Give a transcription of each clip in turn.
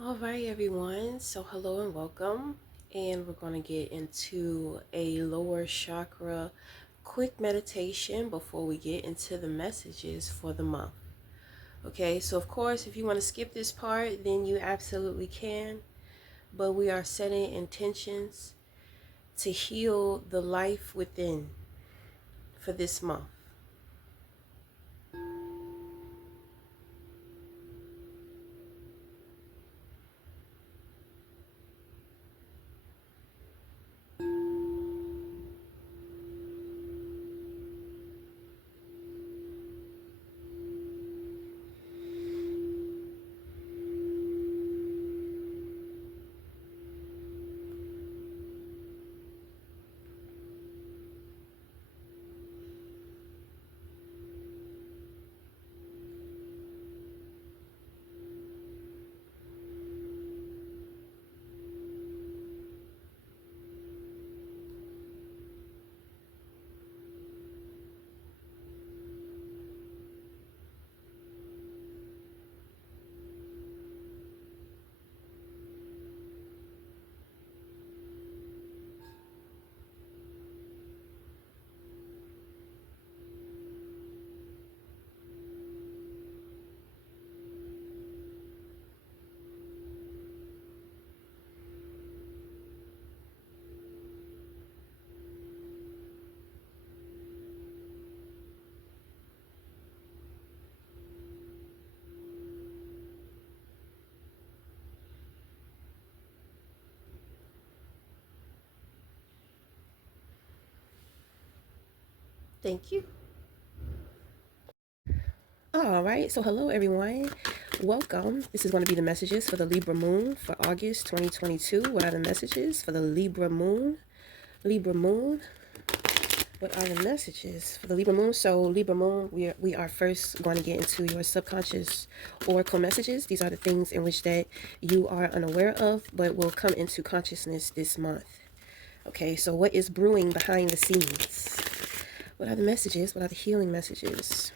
All right, everyone. So, hello and welcome. And we're going to get into a lower chakra quick meditation before we get into the messages for the month. Okay, so of course, if you want to skip this part, then you absolutely can. But we are setting intentions to heal the life within for this month. Thank you. All right, so hello everyone. Welcome. This is going to be the messages for the Libra moon for August 2022. What are the messages for the Libra moon? Libra moon. What are the messages for the Libra moon? So Libra moon, we are first going to get into your subconscious oracle messages. These are the things in which that you are unaware of, but will come into consciousness this month. Okay, so what is brewing behind the scenes? What are the messages? What are the healing messages?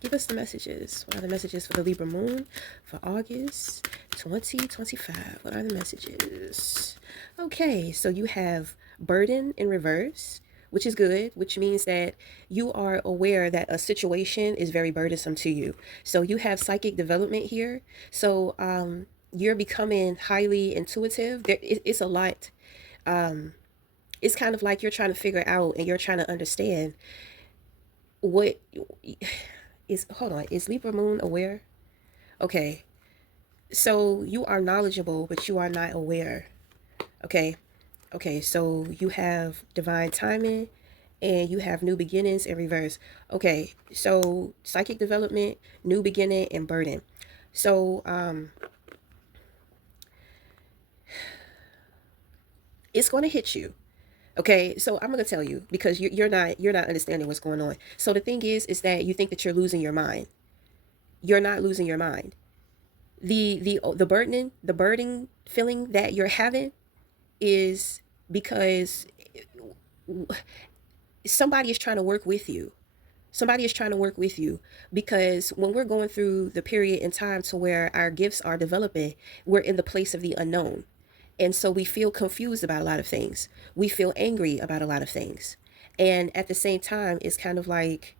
Give us the messages. What are the messages for the Libra moon for August 2025? What are the messages? Okay, so you have burden in reverse, which is good, which means that you are aware that a situation is very burdensome to you. So you have psychic development here. So you're becoming highly intuitive. It's a lot. It's kind of like you're trying to figure out and you're trying to understand what is, hold on, is Libra moon aware? Okay, so you are knowledgeable but you are not aware. Okay. Okay, so you have divine timing and you have new beginnings in reverse. Okay, so psychic development, new beginning, and burden. So it's going to hit you. Okay, so I'm gonna tell you because you're not understanding what's going on. So the thing is that you think that you're losing your mind. You're not losing your mind. The burden feeling that you're having is because somebody is trying to work with you. Somebody is trying to work with you because when we're going through the period in time to where our gifts are developing, we're in the place of the unknown. And so we feel confused about a lot of things. We feel angry about a lot of things. And at the same time, it's kind of like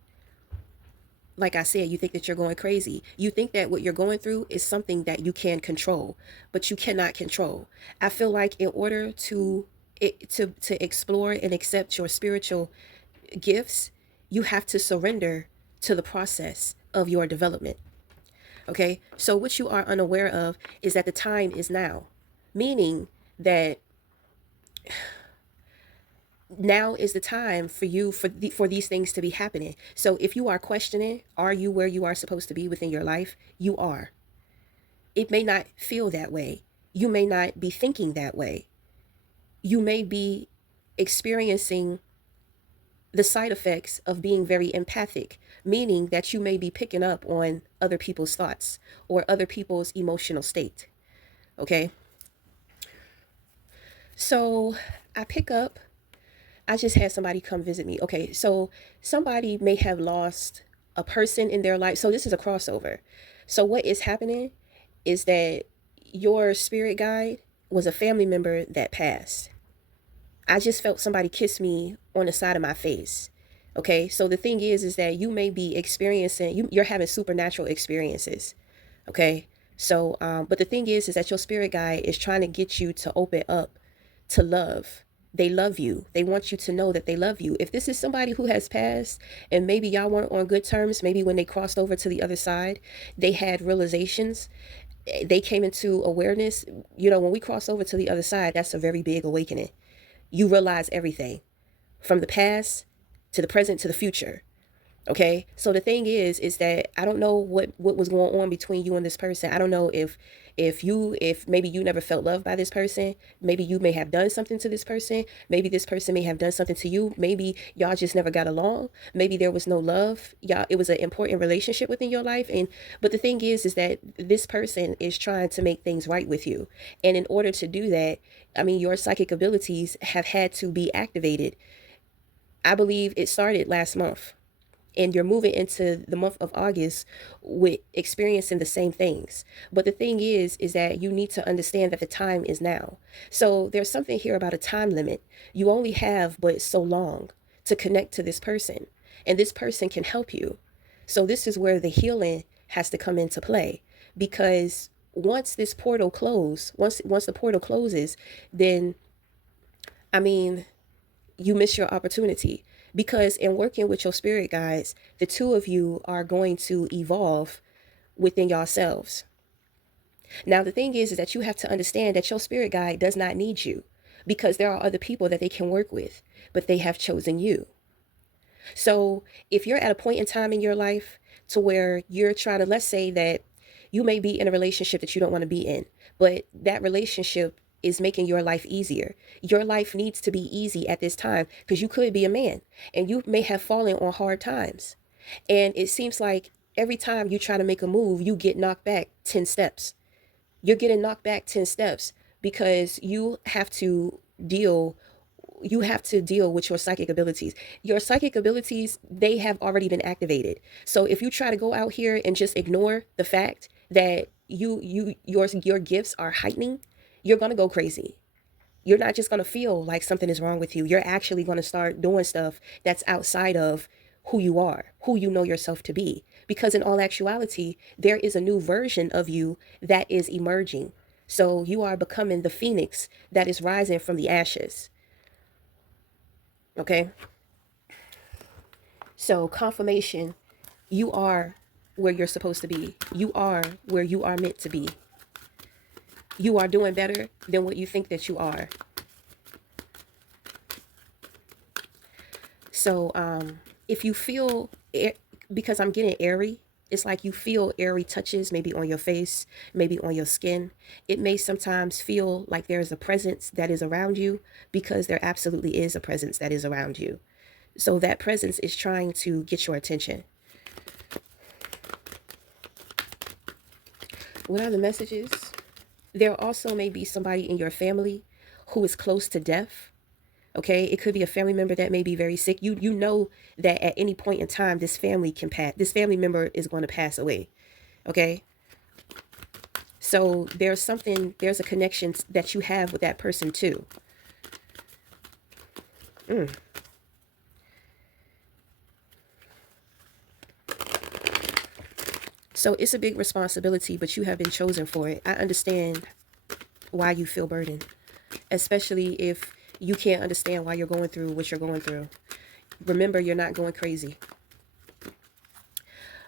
I said, you think that you're going crazy. You think that what you're going through is something that you can control, but you cannot control. I feel like in order to explore and accept your spiritual gifts, you have to surrender to the process of your development. Okay? So what you are unaware of is that the time is now, meaning that now is the time for you for these things to be happening. So if you are questioning, are you where you are supposed to be within your life? You are. It may not feel that way. You may not be thinking that way. You may be experiencing the side effects of being very empathic, meaning that you may be picking up on other people's thoughts or other people's emotional state. Okay. So I pick up, I just had somebody come visit me. Okay. So somebody may have lost a person in their life. So this is a crossover. So what is happening is that your spirit guide was a family member that passed. I just felt somebody kiss me on the side of my face. Okay, so the thing is that you may be experiencing, you're having supernatural experiences. Okay, so but the thing is that your spirit guide is trying to get you to open up to love. They love you. They want you to know that they love you. If this is somebody who has passed and maybe y'all weren't on good terms, maybe when they crossed over to the other side, they had realizations, they came into awareness. You know, when we cross over to the other side, that's a very big awakening. You realize everything from the past to the present to the future. Okay, so the thing is that I don't know what was going on between you and this person. I don't know if maybe you never felt loved by this person. Maybe you may have done something to this person. Maybe this person may have done something to you. Maybe y'all just never got along. Maybe there was no love. Y'all, it was an important relationship within your life. And but the thing is that this person is trying to make things right with you. And in order to do that, I mean, your psychic abilities have had to be activated. I believe it started last month, and you're moving into the month of August with experiencing the same things. But the thing is that you need to understand that the time is now. So there's something here about a time limit. You only have but so long to connect to this person, and this person can help you. So this is where the healing has to come into play, because once this portal closes, once the portal closes, then I mean, you miss your opportunity, because in working with your spirit guides, the two of you are going to evolve within yourselves. Now the thing is that you have to understand that your spirit guide does not need you, because there are other people that they can work with, but they have chosen you. So if you're at a point in time in your life to where you're trying to, let's say that you may be in a relationship that you don't want to be in, but that relationship is making your life easier. Your life needs to be easy at this time, because you could be a man and you may have fallen on hard times. And it seems like every time you try to make a move, you get knocked back 10 steps. You're getting knocked back 10 steps because deal you have to deal with your psychic abilities. Your psychic abilities, they have already been activated. So if you try to go out here and just ignore the fact that your gifts are heightening, you're going to go crazy. You're not just going to feel like something is wrong with you. You're actually going to start doing stuff that's outside of who you are, who you know yourself to be. Because in all actuality, there is a new version of you that is emerging. So you are becoming the phoenix that is rising from the ashes. Okay? So confirmation, you are where you're supposed to be. You are where you are meant to be. You are doing better than what you think that you are. So if you feel, because I'm getting airy, it's like you feel airy touches maybe on your face, maybe on your skin. It may sometimes feel like there is a presence that is around you, because there absolutely is a presence that is around you. So that presence is trying to get your attention. What are the messages? There also may be somebody in your family who is close to death. Okay, it could be a family member that may be very sick. You know that at any point in time this family can pass. This family member is going to pass away. Okay, so there's a connection that you have with that person too. So it's a big responsibility, but you have been chosen for it. I understand why you feel burdened, especially if you can't understand why you're going through what you're going through. Remember, you're not going crazy.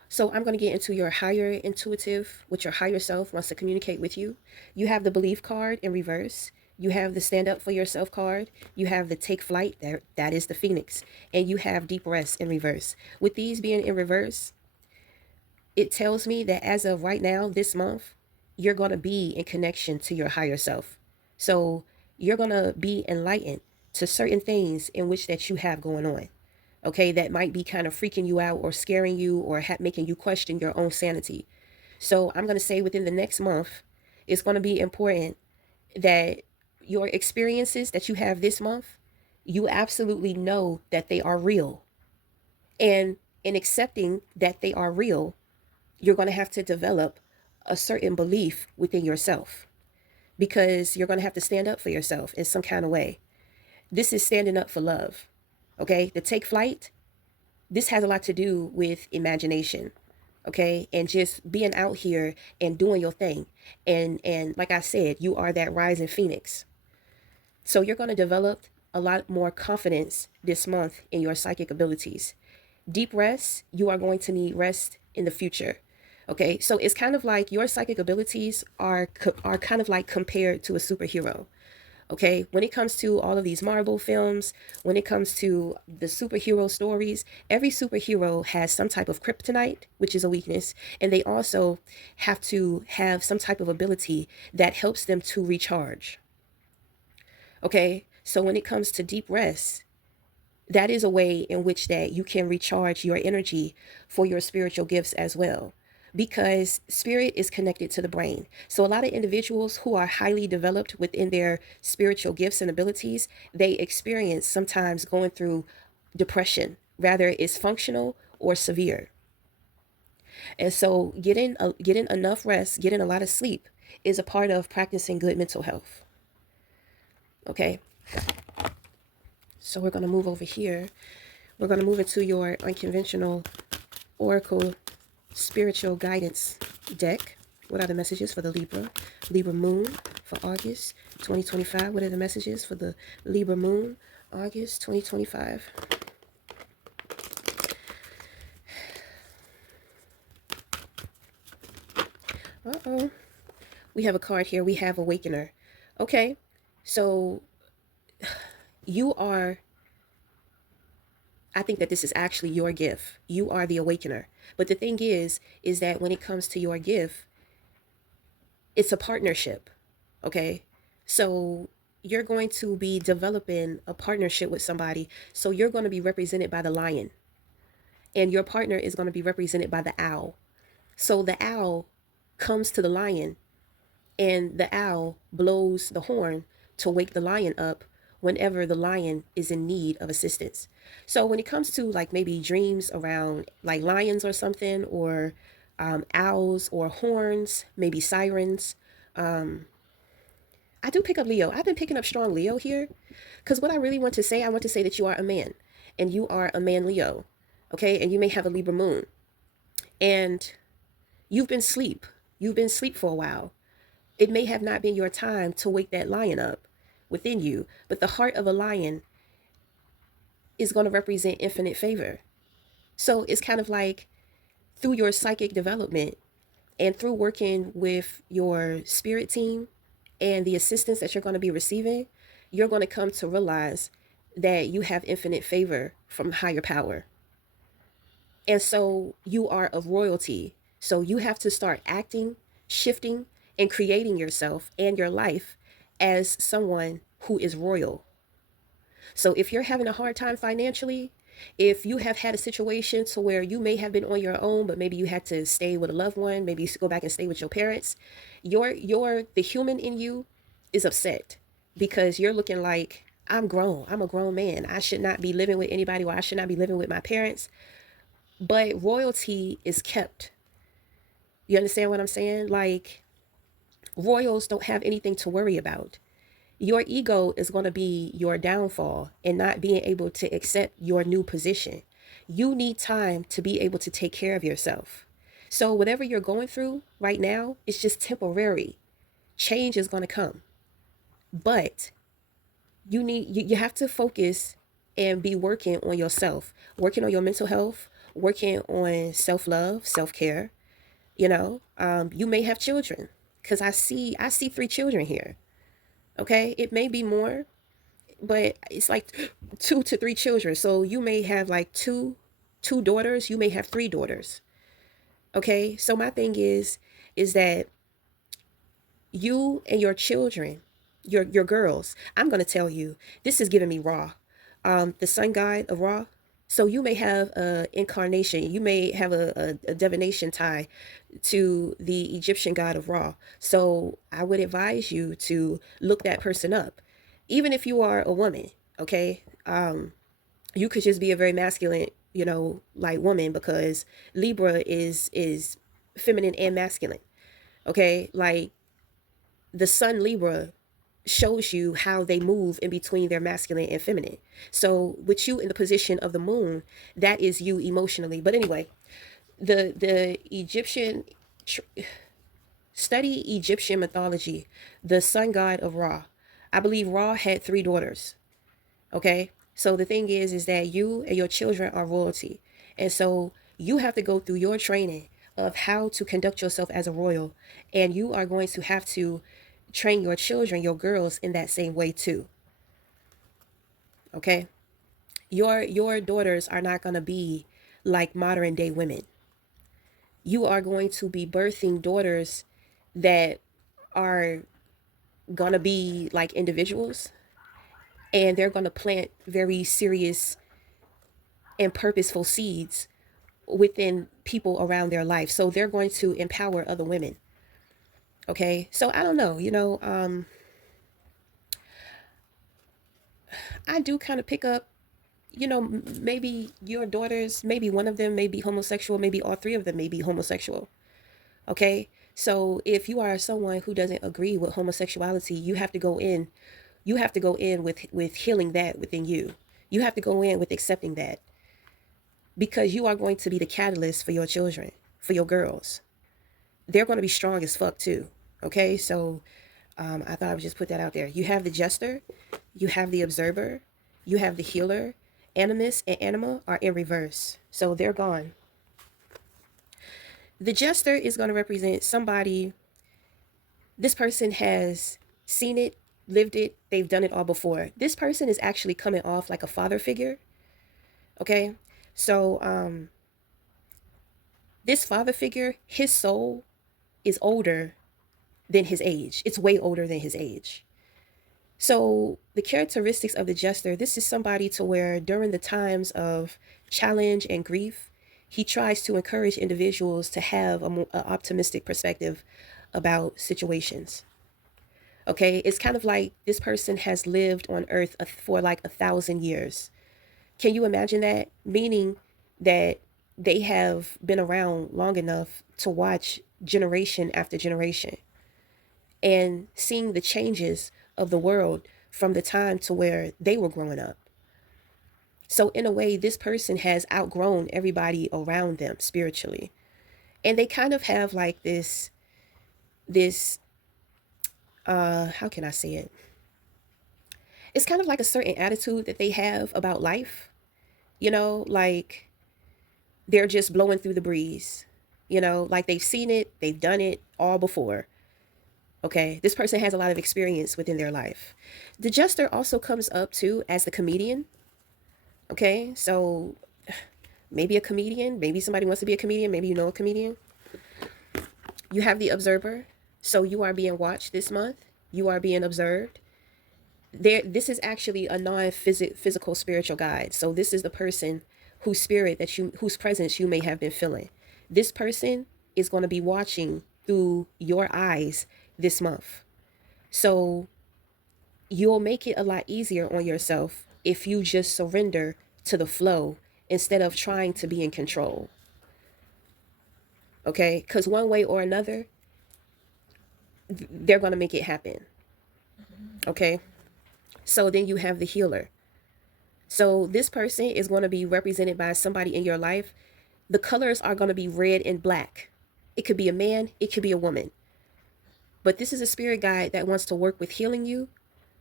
So I'm going to get into your higher intuitive, what your higher self wants to communicate with you. You have the belief card in reverse. You have the stand up for yourself card. You have the take flight, that is the phoenix. And you have deep rest in reverse. With these being in reverse, it tells me that as of right now, this month, you're going to be in connection to your higher self. So you're going to be enlightened to certain things in which that you have going on. Okay, that might be kind of freaking you out or scaring you or making you question your own sanity. So I'm going to say within the next month, it's going to be important that your experiences that you have this month, you absolutely know that they are real. And in accepting that they are real, you're going to have to develop a certain belief within yourself. because you're going to have to stand up for yourself in some kind of way. This is standing up for love. Okay, the take flight, this has a lot to do with imagination. Okay, and just being out here and doing your thing. And like I said, you are that rising phoenix. So you're going to develop a lot more confidence this month in your psychic abilities. Deep rest, you are going to need rest in the future. Okay, so it's kind of like your psychic abilities are kind of like compared to a superhero. Okay, when it comes to all of these Marvel films, when it comes to the superhero stories, every superhero has some type of kryptonite, which is a weakness, and they also have to have some type of ability that helps them to recharge. Okay, so when it comes to deep rest, that is a way in which that you can recharge your energy for your spiritual gifts as well, because spirit is connected to the brain. So a lot of individuals who are highly developed within their spiritual gifts and abilities, they experience sometimes going through depression, rather it's functional or severe. And so getting enough rest, getting a lot of sleep is a part of practicing good mental health. Okay, so we're going to move over here. We're going to move into your unconventional oracle spiritual guidance deck. What are the messages for the Libra moon for August 2025? What are the messages for the Libra moon, August 2025? Uh-oh. We have a card here. We have Awakener. Okay. So you are, I think that this is actually your gift. You are the Awakener. But the thing is that when it comes to your gift, it's a partnership. Okay. So you're going to be developing a partnership with somebody. So you're going to be represented by the lion, and your partner is going to be represented by the owl. So the owl comes to the lion, and the owl blows the horn to wake the lion up whenever the lion is in need of assistance. So when it comes to like maybe dreams around like lions or something, or owls or horns, maybe sirens, I do pick up Leo. I've been picking up strong Leo here, because what I really want to say, I want to say that you are a man, and you are a man Leo. Okay, and you may have a Libra moon, and you've been sleep. You've been sleep for a while. It may have not been your time to wake that lion up within you, but the heart of a lion is going to represent infinite favor. So it's kind of like through your psychic development and through working with your spirit team and the assistance that you're going to be receiving, you're going to come to realize that you have infinite favor from higher power. And so you are of royalty. So you have to start acting, shifting, and creating yourself and your life as someone who is royal. So if you're having a hard time financially, if you have had a situation to where you may have been on your own, but maybe you had to stay with a loved one, maybe you go back and stay with your parents, the human in you is upset, because you're looking like, I'm grown. I'm a grown man. I should not be living with anybody, or I should not be living with my parents. But royalty is kept. You understand what I'm saying? Like, royals don't have anything to worry about. Your ego is going to be your downfall in not being able to accept your new position. You need time to be able to take care of yourself. So whatever you're going through right now, it's just temporary. Change is going to come. But you have to focus and be working on yourself, working on your mental health, working on self-love, self-care. You may have children, because I see 3 children here. Okay, it may be more, but it's like 2 to 3 children. So you may have like two daughters, you may have 3 daughters. Okay, so my thing is that you and your children, your girls, I'm gonna tell you, this is giving me Ra, the sun god of Ra. So you may have a incarnation, you may have a divination tie to the Egyptian god of Ra. So I would advise you to look that person up, even if you are a woman. Okay, you could just be a very masculine, like woman, because Libra is feminine and masculine. Okay, like the sun Libra shows you how they move in between their masculine and feminine. So with you in the position of the moon, that is you emotionally. But anyway, the Egyptian study Egyptian mythology, the sun god of Ra. I believe Ra had three daughters. Okay? So the thing is that you and your children are royalty. And so you have to go through your training of how to conduct yourself as a royal. And you are going to have to train your children, your girls, in that same way too. Okay? Your daughters are not going to be like modern day women. You are going to be birthing daughters that are going to be like individuals, and they're going to plant very serious and purposeful seeds within people around their life. So they're going to empower other women. Okay? So I don't know, I do kind of pick up, maybe your daughters, maybe one of them may be homosexual, maybe all three of them may be homosexual. Okay? So if you are someone who doesn't agree with homosexuality, you have to go in with healing that within you. You have to go in with accepting that, because you are going to be the catalyst for your children, for your girls. They're going to be strong as fuck too. Okay? So I thought I would just put that out there. You have the jester, you have the observer, you have the healer. Animus and anima are in reverse, so they're gone. The jester is going to represent somebody. This person has seen it, lived it, they've done it all before. This person is actually coming off like a father figure. Okay? So this father figure, his soul is older than his age. It's way older than his age. So the characteristics of the jester, this is somebody to where during the times of challenge and grief, he tries to encourage individuals to have a more optimistic perspective about situations. Okay, it's kind of like this person has lived on earth for like 1,000 years. Can you imagine that? Meaning that they have been around long enough to watch generation after generation and seeing the changes of the world from the time to where they were growing up. So in a way, this person has outgrown everybody around them spiritually. And they kind of have like this how can I say it? It's kind of like a certain attitude that they have about life, like they're just blowing through the breeze, like they've seen it, they've done it all before. Okay, this person has a lot of experience within their life. The jester also comes up too as the comedian. Okay, so maybe a comedian, maybe somebody wants to be a comedian, maybe you know a comedian. You have the observer, so you are being watched this month, you are being observed. This is actually a non-physical spiritual guide. So this is the person whose presence you may have been feeling. This person is going to be watching through your eyes this month. So you'll make it a lot easier on yourself if you just surrender to the flow instead of trying to be in control. Okay? Because one way or another, they're going to make it happen. Okay? So then you have the healer. So this person is going to be represented by somebody in your life. The colors are going to be red and black. It could be a man, it could be a woman. But this is a spirit guide that wants to work with healing you.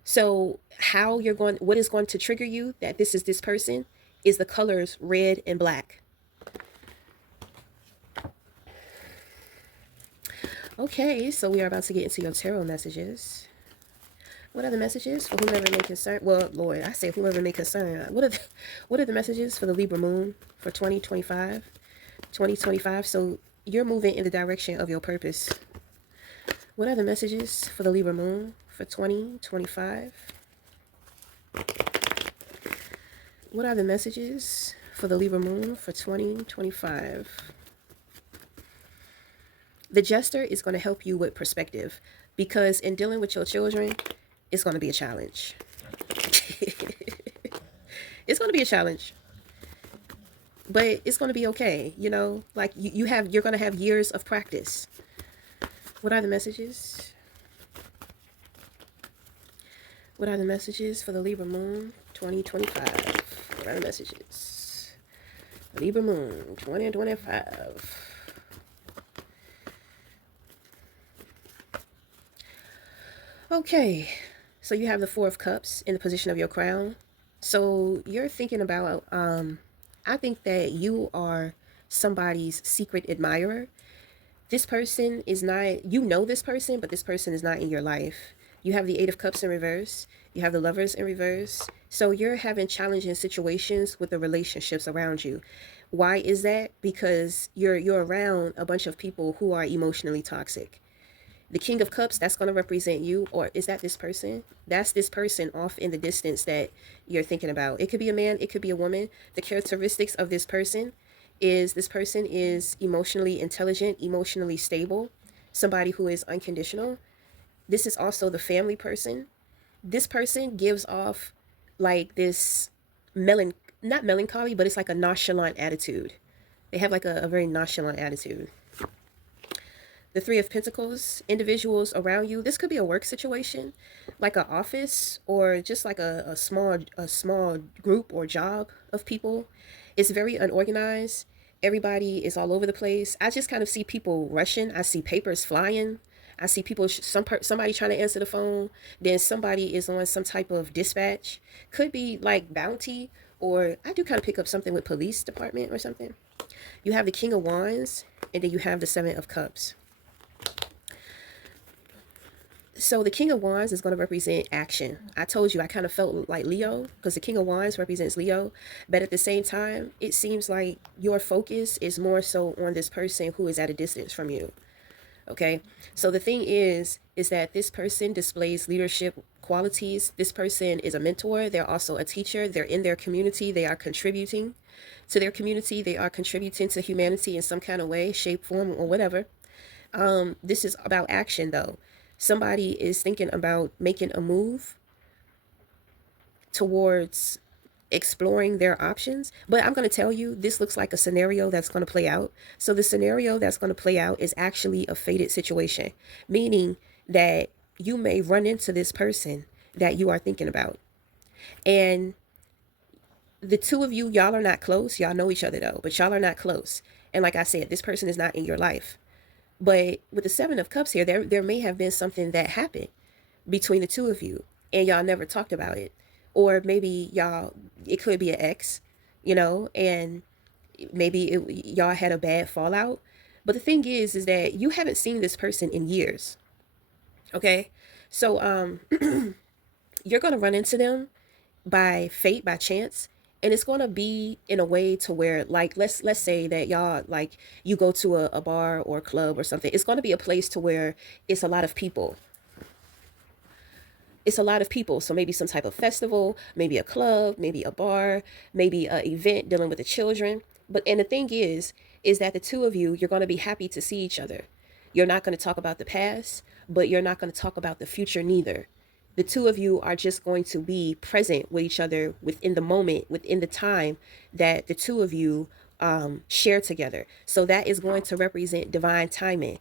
So what is going to trigger you that this is this person is the colors red and black. Okay, so we are about to get into your tarot messages. What are the messages for whomever may concern? Well, Lord, I say whoever may concern. What are the messages for the Libra moon for 2025? 2025. So you're moving in the direction of your purpose. What are the messages for the Libra moon for 2025? What are the messages for the Libra moon for 2025? The jester is going to help you with perspective, because in dealing with your children, it's going to be a challenge. It's going to be a challenge. But it's going to be okay, like you're going to have years of practice. What are the messages? What are the messages for the Libra Moon 2025? What are the messages? Libra Moon 2025. Okay, so you have the Four of Cups in the position of your crown. So you're thinking about, I think that you are somebody's secret admirer. This person is not, you know this person, but this person is not in your life. You have the Eight of Cups in reverse. You have the Lovers in reverse. So you're having challenging situations with the relationships around you. Why is that? Because you're around a bunch of people who are emotionally toxic. The King of Cups, that's going to represent you, or is that this person? That's this person off in the distance that you're thinking about. It could be a man, it could be a woman. The characteristics of this person is emotionally intelligent, emotionally stable, somebody who is unconditional. This is also the family person. This person gives off like this not melancholy, but it's like a nonchalant attitude. They have like a very nonchalant attitude. The Three of Pentacles, individuals around you. This could be a work situation, like an office, or just like a small group or job of people. It's very unorganized. Everybody is all over the place. I just kind of see people rushing. I see papers flying. I see people, somebody trying to answer the phone. Then somebody is on some type of dispatch. Could be like bounty, or I do kind of pick up something with police department or something. You have the King of Wands, and then you have the Seven of Cups. So the King of Wands is going to represent action. I told you I kind of felt like Leo because the King of Wands represents Leo. But at the same time, it seems like your focus is more so on this person who is at a distance from you. Okay. So the thing is that this person displays leadership qualities. This person is a mentor. They're also a teacher. They're in their community. They are contributing to their community. They are contributing to humanity in some kind of way, shape, form, or whatever. This is about action though. Somebody is thinking about making a move towards exploring their options. But I'm going to tell you, this looks like a scenario that's going to play out. So the scenario that's going to play out is actually a fated situation, meaning that you may run into this person that you are thinking about. And the two of you, y'all are not close. Y'all know each other though, but y'all are not close. And like I said, this person is not in your life. But with the Seven of Cups here, there may have been something that happened between the two of you and y'all never talked about it. Or maybe it could be an ex, and maybe y'all had a bad fallout. But the thing is that you haven't seen this person in years. Okay. So you're going to run into them by fate, by chance, and it's going to be in a way to where, like, let's say that y'all, like, you go to a bar or a club or something. It's going to be a place to where it's a lot of people. It's a lot of people. So maybe some type of festival, maybe a club, maybe a bar, maybe an event dealing with the children. And the thing is that the two of you, you're going to be happy to see each other. You're not going to talk about the past, but you're not going to talk about the future neither. The two of you are just going to be present with each other within the moment, within the time that the two of you share together. So that is going to represent divine timing.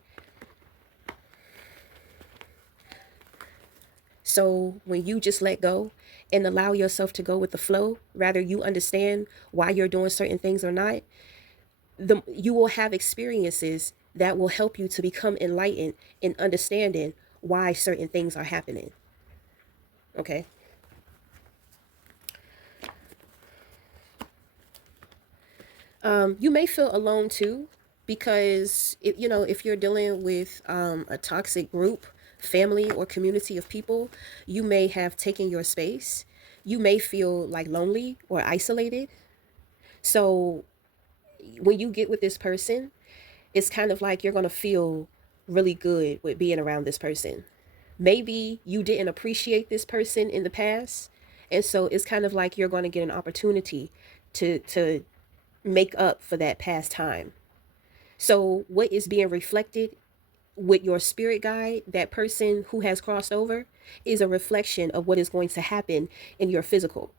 So when you just let go and allow yourself to go with the flow, rather you understand why you're doing certain things or not, you will have experiences that will help you to become enlightened in understanding why certain things are happening. Okay. You may feel alone too, because if you're dealing with a toxic group, family, or community of people, you may have taken your space. You may feel like lonely or isolated. So when you get with this person, it's kind of like you're going to feel really good with being around this person. Maybe you didn't appreciate this person in the past, and so it's kind of like you're going to get an opportunity to make up for that past time. So what is being reflected with your spirit guide, that person who has crossed over, is a reflection of what is going to happen in your physical.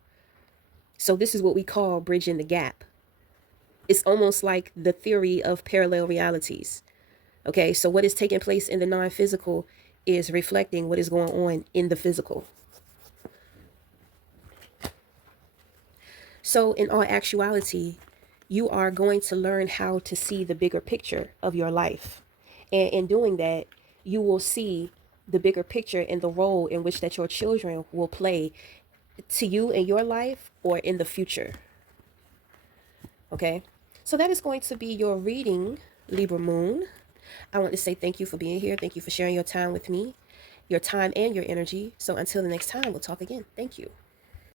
So this is what we call bridging the gap. It's almost like the theory of parallel realities. Okay, so what is taking place in the non-physical is reflecting what is going on in the physical. So in all actuality, you are going to learn how to see the bigger picture of your life. And in doing that, you will see the bigger picture and the role in which that your children will play to you in your life or in the future. Okay? So that is going to be your reading, Libra Moon. I want to say thank you for being here. Thank you for sharing your time with me, your time and your energy. So until the next time, we'll talk again. Thank you.